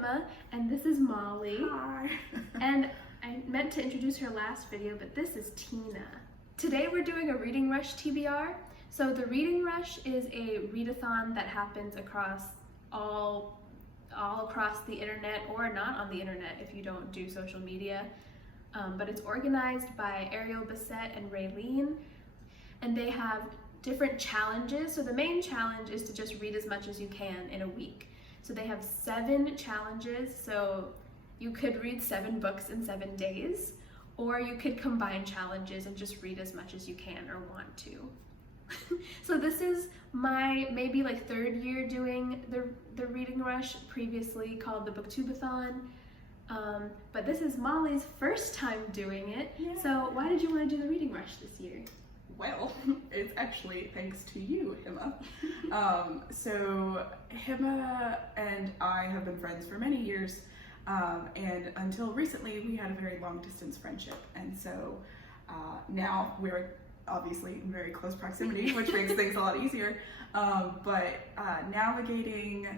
Hema, and this is Molly. Hi. And I meant to introduce her last video, but this is Tina. Today we're doing a Reading Rush TBR. So the Reading Rush is a readathon that happens across all across the internet, or not on the internet if you don't do social media. But it's organized by Ariel Bassett and Raylene, and they have different challenges. So the main challenge is to just read as much as you can in a week. So they have 7 challenges, so you could read 7 books in 7 days, or you could combine challenges and just read as much as you can or want to. So this is my maybe like 3rd year doing the Reading Rush, previously called the Booktubeathon. But this is Molly's first time doing it. Yeah. So why did you want to do the Reading Rush this year? Well, it's actually thanks to you, Hema. So Hema and I have been friends for many years, and until recently we had a very long distance friendship, and so now we're obviously in very close proximity, which makes things a lot easier, but navigating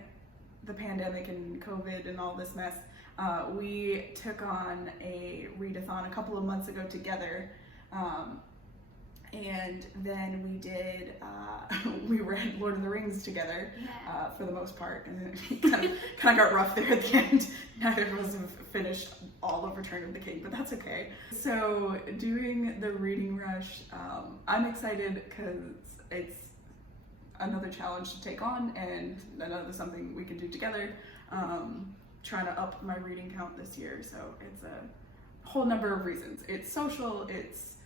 the pandemic and COVID and all this mess, we took on a readathon a couple of months ago together. And then we did, we read Lord of the Rings together, for the most part, and then it kind of got rough there at the end. Neither of us have finished all of Return of the King, but that's okay. So doing the Reading Rush, I'm excited because it's another challenge to take on and another something we can do together. Trying to up my reading count this year, so it's a whole number of reasons. It's social, it's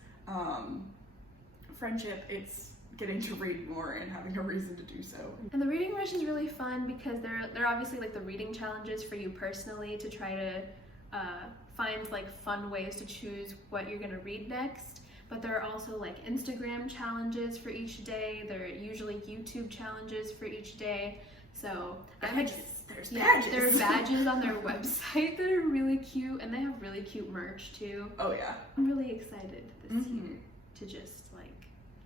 friendship, it's getting to read more and having a reason to do so. And the Reading Rush is really fun because they're obviously like the reading challenges for you personally to try to find like fun ways to choose what you're gonna read next. But there are also like Instagram challenges for each day. There are usually YouTube challenges for each day. So There's badges. There are badges on their website that are really cute, and they have really cute merch too. Oh yeah. I'm really excited this year to just like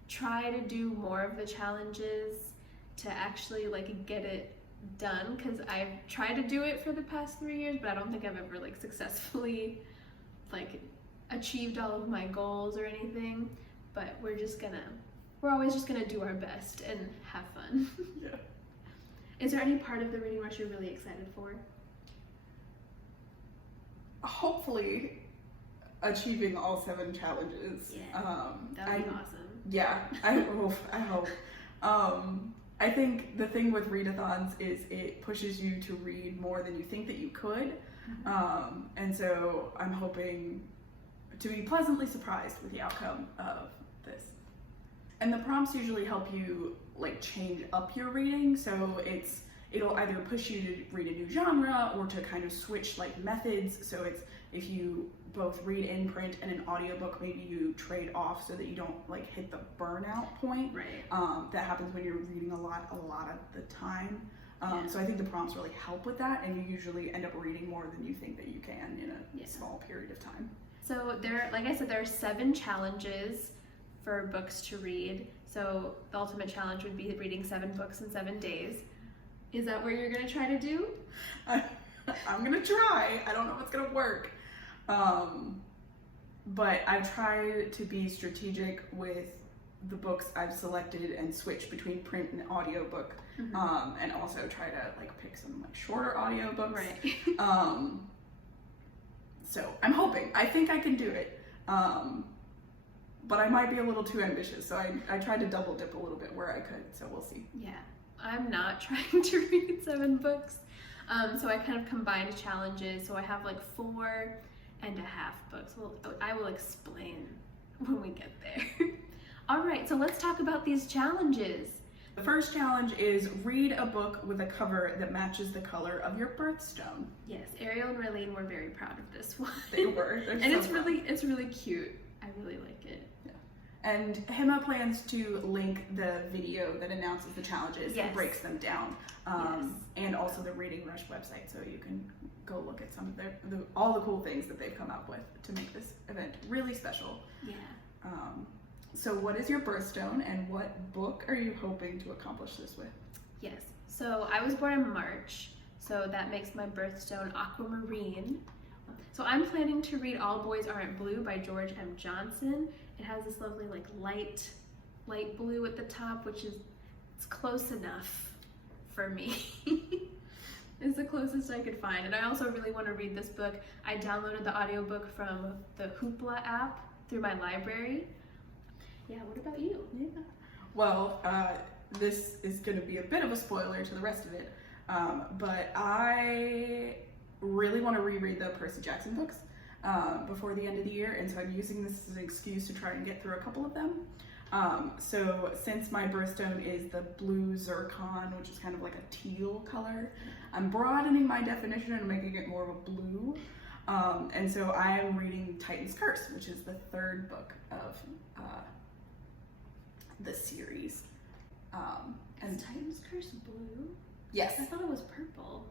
try to do more of the challenges, to actually like get it done, because I've tried to do it for the past 3 years, but I don't think I've ever like successfully like achieved all of my goals or anything. But we're always just gonna do our best and have fun. Yeah. Is there any part of the Reading Rush you're really excited for? Hopefully achieving all 7 challenges. Yeah, that would be awesome. Yeah, I hope. I think the thing with readathons is it pushes you to read more than you think that you could. And so I'm hoping to be pleasantly surprised with the outcome of this. And the prompts usually help you like change up your reading, so it'll either push you to read a new genre or to kind of switch like methods. So it's, if you both read in print and an audiobook, maybe you trade off so that you don't like hit the burnout point. Right. That happens when you're reading a lot of the time. So I think the prompts really help with that, and you usually end up reading more than you think that you can in a small period of time. So like I said, there are 7 challenges for books to read. So the ultimate challenge would be reading 7 books in 7 days. Is that what you're gonna try to do? I'm gonna try. I don't know if it's gonna work. But I've tried to be strategic with the books I've selected and switch between print and audiobook. And also try to like pick some like shorter audiobooks. Right. So I'm hoping. I think I can do it. But I might be a little too ambitious, so I tried to double dip a little bit where I could, so we'll see. Yeah, I'm not trying to read 7 books. So I kind of combined challenges, so I have like 4.5 books. Well, I will explain when we get there. All right, so let's talk about these challenges. The first challenge is read a book with a cover that matches the color of your birthstone. Yes, Ariel and Raylene were very proud of this one. They were. And it's really cute. I really like it. Yeah. And Hema plans to link the video that announces the challenges and breaks them down. And also the Reading Rush website, so you can go look at some of all the cool things that they've come up with to make this event really special. Yeah. So what is your birthstone, and what book are you hoping to accomplish this with? Yes, so I was born in March, So that makes my birthstone aquamarine. So I'm planning to read All Boys Aren't Blue by George M. Johnson. It has this lovely like light blue at the top, which is, it's close enough for me. It's the closest I could find. And I also really want to read this book. I downloaded the audiobook from the Hoopla app through my library. Yeah, what about you? Yeah. Well, this is going to be a bit of a spoiler to the rest of it, but I really want to reread the Percy Jackson books before the end of the year, and so I'm using this as an excuse to try and get through a couple of them. So since my birthstone is the blue zircon, which is kind of like a teal color, I'm broadening my definition and making it more of a blue. And so I am reading Titan's Curse, which is the third book of the series. Is Titan's Curse blue? Yes. I thought it was purple.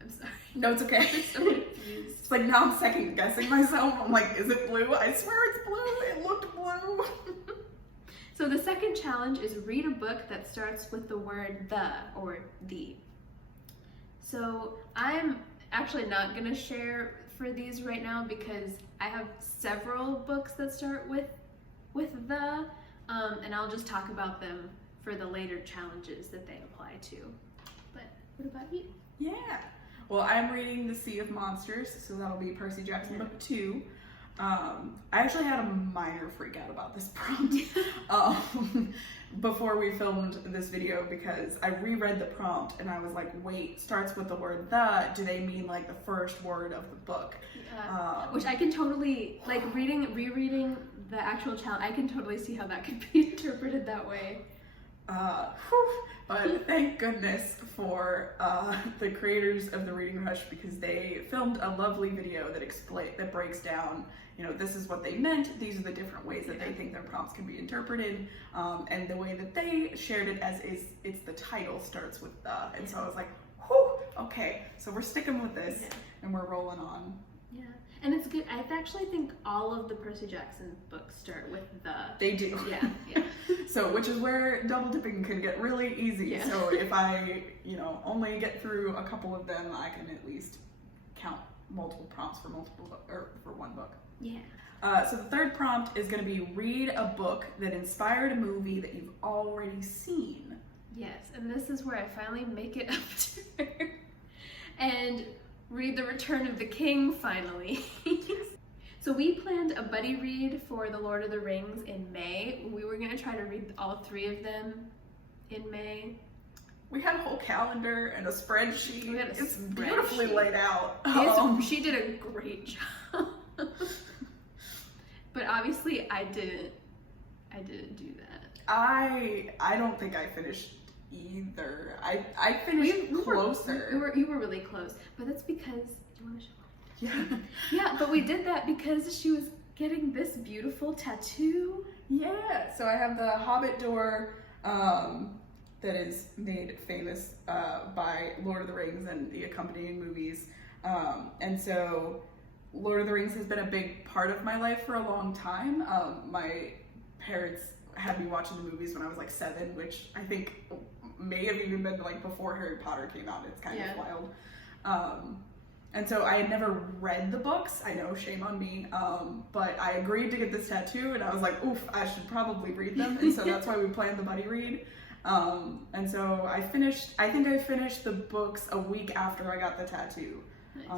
I'm sorry. No, it's okay. I'm so confused. It's like now I'm second guessing myself. I'm like, is it blue? I swear it's blue. It looked blue. So the second challenge is read a book that starts with the word the or the. So I'm actually not gonna share for these right now because I have several books that start with the, and I'll just talk about them for the later challenges that they apply to. But what about you? Yeah. Well, I'm reading The Sea of Monsters, so that'll be Percy Jackson book 2. I actually had a minor freak out about this prompt before we filmed this video because I reread the prompt and I was like, wait, starts with the word the, do they mean like the first word of the book? Which I can totally, like rereading the actual challenge, I can totally see how that could be interpreted that way. But thank goodness for the creators of the Reading Rush because they filmed a lovely video that breaks down, you know, this is what they meant, these are the different ways that they think their prompts can be interpreted, and the way that they shared it as is, it's the title starts with the, and so I was like, whew, okay, so we're sticking with this, and we're rolling on. Yeah, and it's good. I actually think all of the Percy Jackson books start with the. They do. Yeah. So, which is where double dipping can get really easy. Yeah. So if I, only get through a couple of them, I can at least count multiple prompts for for one book. Yeah. So the third prompt is going to be read a book that inspired a movie that you've already seen. Yes, and this is where I finally make it up to her and read The Return of the King finally. So we planned a buddy read for The Lord of the Rings in May. We were going to try to read all 3 of them in May. We had a whole calendar and a spreadsheet. We had a it's spreadsheet. beautifully laid out. She did a great job. But obviously I didn't do that. I don't think I finished either. I finished closer. You were really close, but that's because you want to show off. Yeah. Yeah, but we did that because she was getting this beautiful tattoo. Yeah. So I have the Hobbit door that is made famous by Lord of the Rings and the accompanying movies, and so Lord of the Rings has been a big part of my life for a long time. My parents had me watching the movies when I was like 7, which I think may have even been like before Harry Potter came out. It's kind of wild. And so I had never read the books. I know, shame on me. But I agreed to get this tattoo and I was like, oof, I should probably read them. And so that's why we planned the buddy read. And so I think I finished the books a week after I got the tattoo. Nice.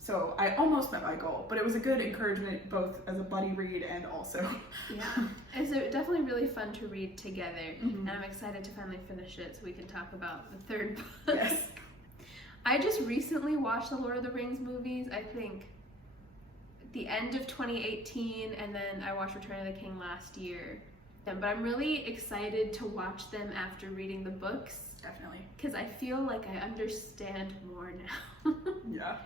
So I almost met my goal, but it was a good encouragement both as a buddy read and also. Yeah, it's definitely really fun to read together, Mm-hmm. and I'm excited to finally finish it so we can talk about the third book. Yes. I just recently watched the Lord of the Rings movies, I think the end of 2018, and then I watched Return of the King last year. But I'm really excited to watch them after reading the books. Definitely. Because I feel like I understand more now. Yeah.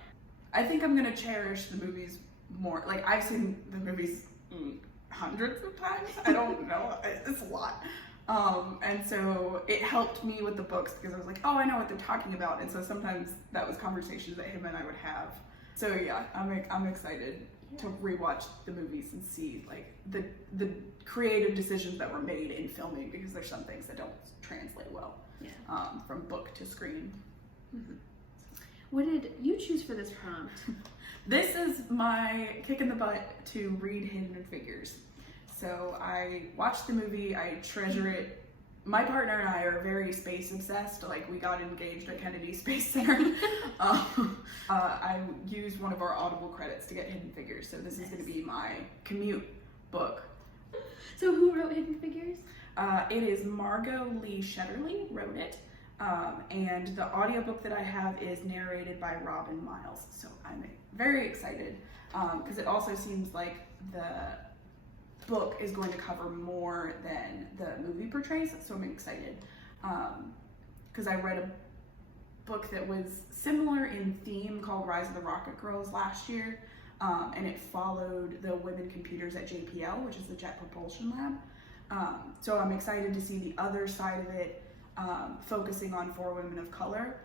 I think I'm gonna cherish the movies more. Like, I've seen the movies hundreds of times. I don't know. It's a lot. And so it helped me with the books because I was like, oh, I know what they're talking about. And so sometimes that was conversations that him and I would have. So yeah, I'm excited to rewatch the movies and see like the creative decisions that were made in filming, because there's some things that don't translate well from book to screen. Mm-hmm. What did you choose for this prompt? This is my kick in the butt to read Hidden Figures. So I watched the movie, I treasure it. My partner and I are very space obsessed, like we got engaged at Kennedy Space Center. I used one of our Audible credits to get Hidden Figures, so this is going to be my commute book. So who wrote Hidden Figures? It is Margot Lee Shetterly wrote it, and the audiobook that I have is narrated by Robin Miles, so I'm very excited because it also seems like the book is going to cover more than the movie portrays, so I'm excited because I read a book that was similar in theme called Rise of the Rocket Girls last year, and it followed the women computers at JPL, which is the Jet Propulsion Lab. So I'm excited to see the other side of it, focusing on 4 women of color.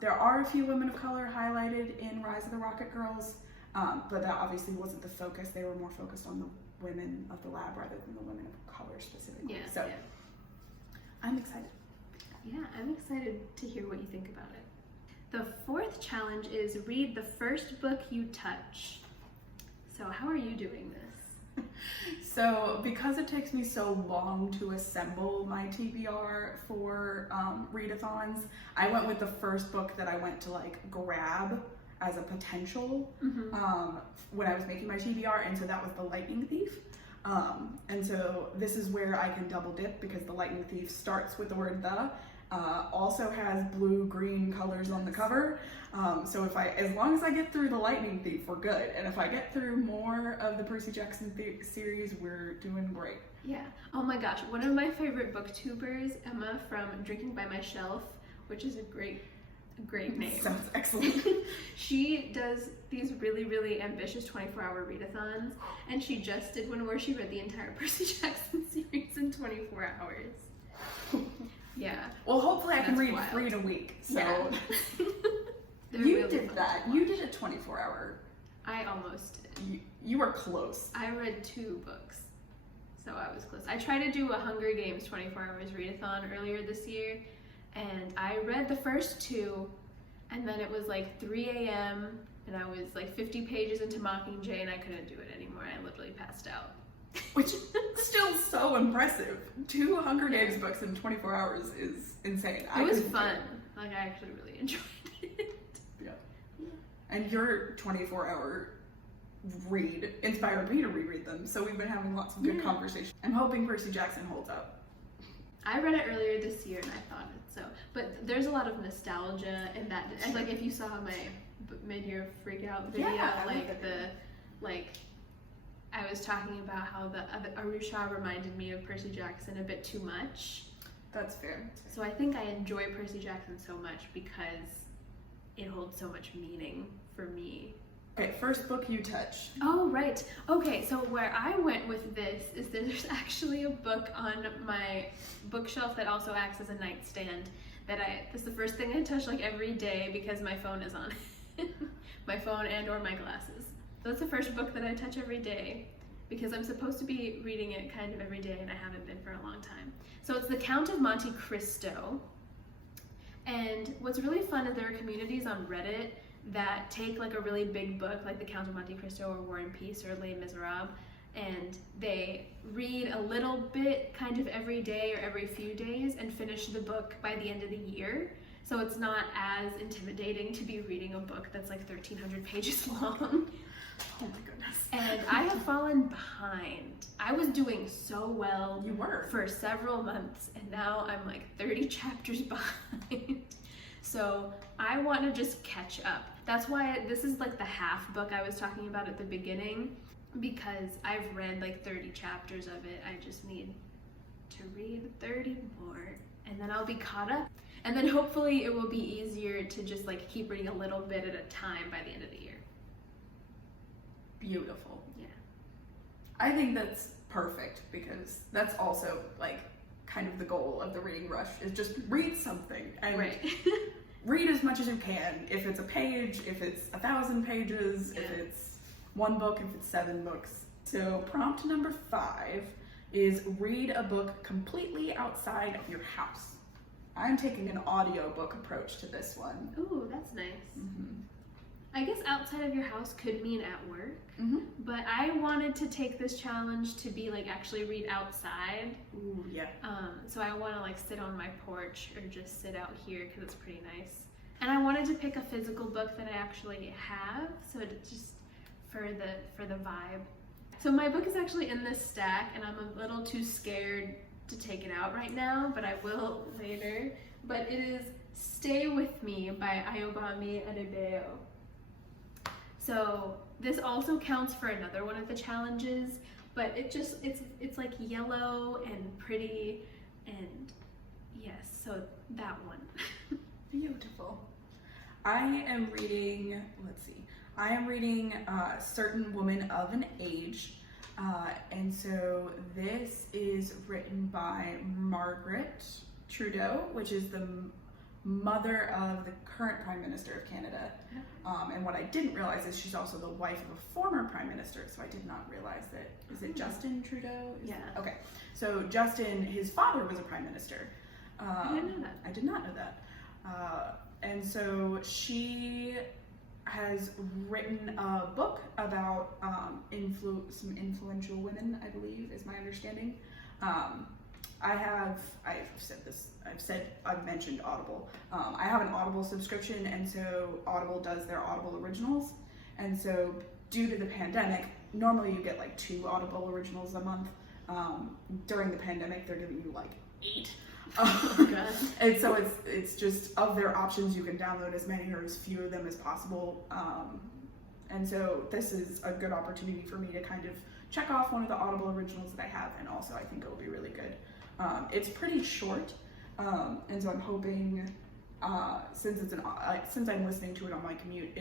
There are a few women of color highlighted in Rise of the Rocket Girls, but that obviously wasn't the focus. They were more focused on the women of the lab rather than the women of color specifically. Yeah, so I'm excited. Yeah, I'm excited to hear what you think about it. The 4th challenge is read the first book you touch. So how are you doing this? So because it takes me so long to assemble my TBR for readathons, I went with the first book that I went to like grab as a potential when I was making my TBR, and so that was The Lightning Thief. And so this is where I can double dip because The Lightning Thief starts with the word the, also has blue-green colors on the cover. So as long as I get through The Lightning Thief, we're good. And if I get through more of the Percy Jackson series, we're doing great. Yeah. Oh my gosh, one of my favorite booktubers, Emma from Drinking by My Shelf, which is a great name. Sounds excellent. She does these really, really ambitious 24-hour readathons, and she just did one where she read the entire Percy Jackson series in 24 hours. Yeah. Well, hopefully I can read wild. 3 in a week. So Yeah. you really did fun that. to You watch. did a 24-hour. I almost did. You were close. I read 2 books, so I was close. I tried to do a Hunger Games 24 hours readathon earlier this year, and I read the first 2, and then it was like 3 a.m., and I was like 50 pages into Mockingjay, and I couldn't do it anymore. I literally passed out. Which is still so impressive. 2 Hunger Games books in 24 hours is insane. It was fun. Like, I actually really enjoyed it. Yeah. And your 24-hour read inspired me to reread them, so we've been having lots of good conversations. I'm hoping Percy Jackson holds up. I read it earlier this year, and I thought it so. But there's a lot of nostalgia in that. And like, if you saw my mid-year freak out video, I was talking about how the Arusha reminded me of Percy Jackson a bit too much. That's fair. So I think I enjoy Percy Jackson so much because it holds so much meaning for me. Okay, first book you touch. Oh, right. Okay, so where I went with this is there's actually a book on my bookshelf that also acts as a nightstand this is the first thing I touch like every day because my phone is on it. My phone and or my glasses. So that's the first book that I touch every day because I'm supposed to be reading it kind of every day and I haven't been for a long time. So it's The Count of Monte Cristo. And what's really fun is there are communities on Reddit that take like a really big book like The Count of Monte Cristo or War and Peace or Les Miserables, and they read a little bit kind of every day or every few days and finish the book by the end of the year. So it's not as intimidating to be reading a book that's like 1,300 pages long. Oh my goodness. And I have fallen behind. I was doing so well You were. for several months, and now I'm like 30 chapters behind. So I want to just catch up. That's why this is like the half book I was talking about at the beginning, because I've read like 30 chapters of it. I just need to read 30 more, and then I'll be caught up. And then hopefully it will be easier to just like keep reading a little bit at a time by the end of the year. Beautiful. Yeah. I think that's perfect because that's also like kind of the goal of the reading rush is just read something and Right. read as much as you can. If it's a page, if it's 1,000 pages, if it's 1 book, if it's 7 books. So prompt number 5 is read a book completely outside of your house. I'm taking an audiobook approach to this one. Ooh, that's nice. Mm-hmm. I guess outside of your house could mean at work, Mm-hmm. but I wanted to take this challenge to be like actually read outside. Ooh, yeah. So I want to like sit on my porch or just sit out here because it's pretty nice. And I wanted to pick a physical book that I actually have, so it's just for the vibe. So my book is actually in this stack, and I'm a little too scared to take it out right now, but I will later. But it is Stay With Me by Ayobami Adebayo. So this also counts for another one of the challenges, but it's like yellow and pretty, and yes, so that one. Beautiful. I am reading, Certain Woman of an Age. And so this is written by Margaret Trudeau, which is the mother of the current Prime Minister of Canada. And what I didn't realize is she's also the wife of a former Prime Minister, so I did not realize that. Is it Justin Trudeau? Yeah. Okay. So Justin, his father was a Prime Minister. I didn't know that. I did not know that. And so she has written a book about some influential women, I believe, is my understanding. I've mentioned Audible. I have an Audible subscription, and so Audible does their Audible originals. And so due to the pandemic, normally you get like 2 Audible originals a month. During the pandemic, they're giving you like 8. Oh, God. And so it's just of their options, you can download as many or as few of them as possible. And so this is a good opportunity for me to kind of check off one of the Audible originals that I have, and also I think it will be really good. It's pretty short, and so I'm hoping, since I'm listening to it on my commute,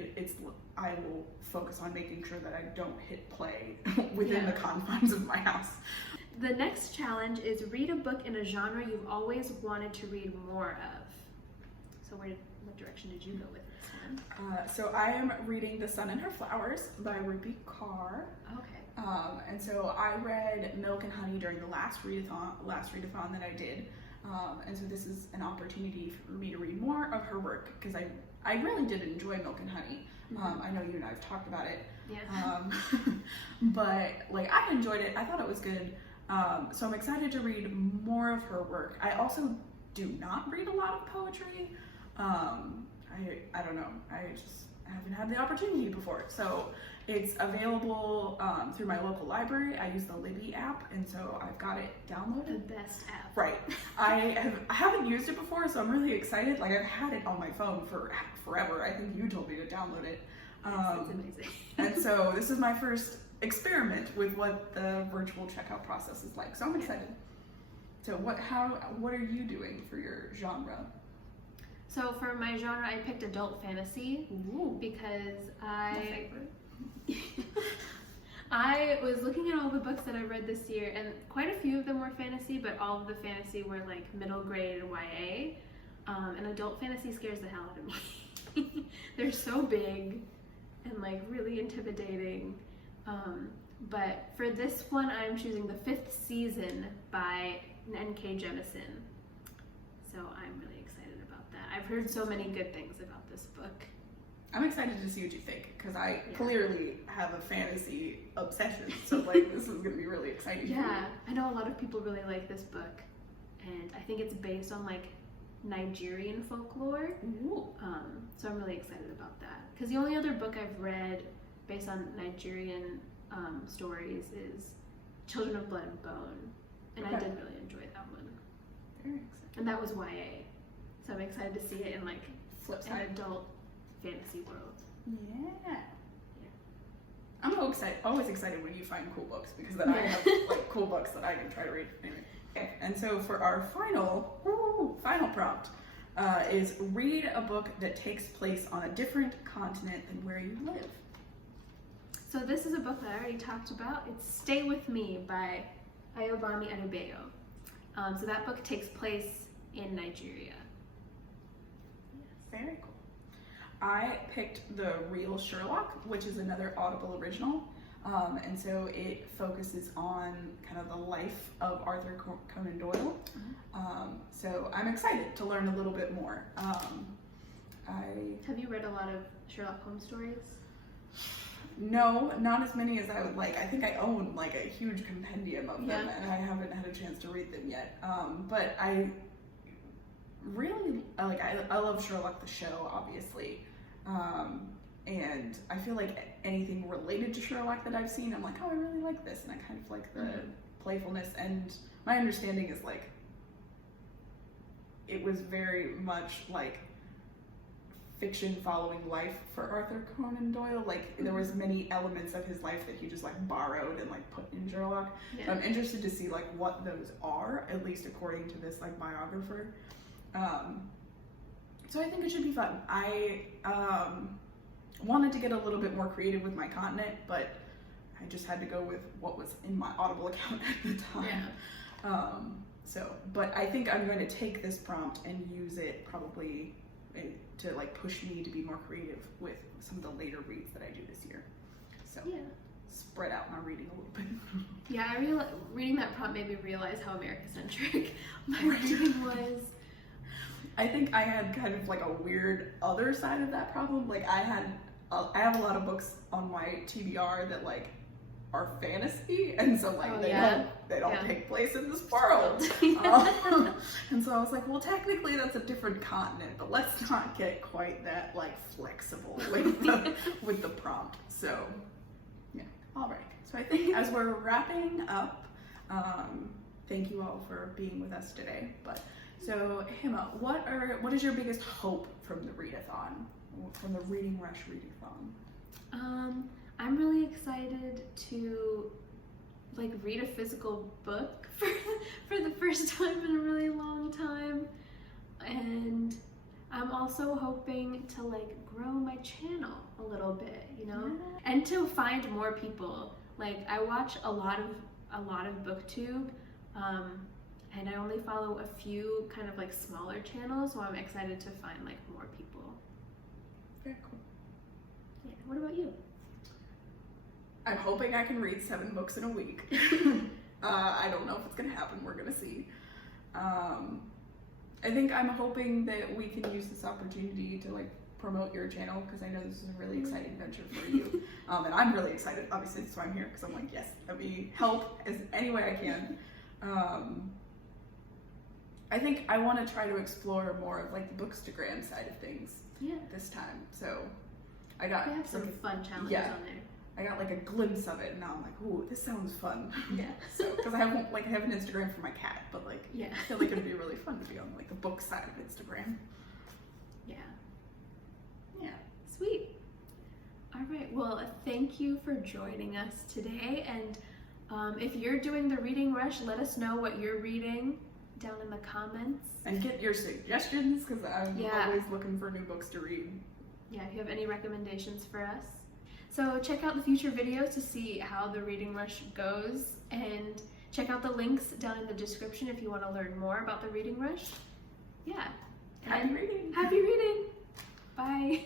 I will focus on making sure that I don't hit play within the confines of my house. The next challenge is read a book in a genre you've always wanted to read more of. So what direction did you go with this one? So I am reading The Sun and Her Flowers by Rupi Kaur. Okay. And so I read Milk and Honey during the last readathon that I did. And so this is an opportunity for me to read more of her work, because I really did enjoy Milk and Honey. I know you and I have talked about it. Yeah. But like, I enjoyed it. I thought it was good. So I'm excited to read more of her work. I also do not read a lot of poetry. I don't know. I haven't had the opportunity before. So it's available through my local library. I use the Libby app, and so I've got it downloaded. The best app. Right. I haven't used it before, so I'm really excited. Like, I've had it on my phone for forever. I think you told me to download it. It's amazing. And so this is my first experiment with what the virtual checkout process is like. So I'm excited. So what are you doing for your genre? So for my genre, I picked adult fantasy. Ooh. Because My favorite. I was looking at all the books that I read this year, and quite a few of them were fantasy, but all of the fantasy were like middle grade YA. And adult fantasy scares the hell out of me. They're so big and like really intimidating. But for this one, I'm choosing The Fifth Season by N.K. Jemisin. So I'm really excited about that. I've heard so many good things about this book. I'm excited to see what you think, because I clearly have a fantasy obsession. So like, this is going to be really exciting. Yeah, I know a lot of people really like this book, and I think it's based on like Nigerian folklore. Ooh. So I'm really excited about that. Because the only other book I've read based on Nigerian stories is Children of Blood and Bone, and I did really enjoy that one. Very excited. And that was YA, so I'm excited to see it in like Flip an side. adult fantasy world. Yeah. I'm always excited when you find cool books, because then I have like cool books that I can try to read. Anyway. Okay. And so for our final prompt is read a book that takes place on a different continent than where you live. So this is a book that I already talked about. It's Stay With Me by Ayobami Adebayo. So that book takes place in Nigeria. Very cool. I picked The Real Sherlock, which is another Audible original. And so it focuses on kind of the life of Arthur Conan Doyle. So I'm excited to learn a little bit more. Have you read a lot of Sherlock Holmes stories? No, not as many as I would like. I think I own like a huge compendium of them, and I haven't had a chance to read them yet. But I really like. I love Sherlock the show, obviously, and I feel like anything related to Sherlock that I've seen, I'm like, oh, I really like this, and I kind of like the playfulness. And my understanding is like it was very much like fiction following life for Arthur Conan Doyle. Like there was many elements of his life that he just like borrowed and like put in Sherlock. Yeah. So I'm interested to see like what those are, at least according to this like biographer. So I think it should be fun. I wanted to get a little bit more creative with my content, but I just had to go with what was in my Audible account at the time. Yeah. But I think I'm going to take this prompt and use it probably to like push me to be more creative with some of the later reads that I do this year. So yeah, spread out my reading a little bit. Yeah, reading that prompt made me realize how America-centric my reading was. I think I had kind of like a weird other side of that problem. Like I have a lot of books on my TBR that like are fantasy, and so like they don't take place in this world. And so I was like, well, technically that's a different continent, but let's not get quite that like flexible with the prompt. So yeah, all right. So I think as we're wrapping up, thank you all for being with us today. But so Hima, what is your biggest hope from the readathon, from the Reading Rush readathon? I'm really excited to like read a physical book for the first time in a really long time, and I'm also hoping to like grow my channel a little bit, you know, and to find more people. Like I watch a lot of BookTube, and I only follow a few kind of like smaller channels, so I'm excited to find like more people. Very cool. Yeah. What about you? I'm hoping I can read 7 books in a week. I don't know if it's gonna happen. We're gonna see. I think I'm hoping that we can use this opportunity to like promote your channel, because I know this is a really exciting venture for you. And I'm really excited, obviously, that's why I'm here, because I'm like, yes, let me help as any way I can. I think I want to try to explore more of like the Bookstagram side of things this time. So I have some fun challenges on there. I got like a glimpse of it, and now I'm like, ooh, this sounds fun. Yeah. So, because I have an Instagram for my cat, but like, I feel like it'd be really fun to be on like the book side of Instagram. Yeah. Yeah. Sweet. All right. Well, thank you for joining us today. And if you're doing the Reading Rush, let us know what you're reading down in the comments. And get your suggestions, because I'm always looking for new books to read. Yeah. If you have any recommendations for us. So check out the future videos to see how the Reading Rush goes, and check out the links down in the description if you want to learn more about the Reading Rush. Yeah. Happy reading! Happy reading! Bye!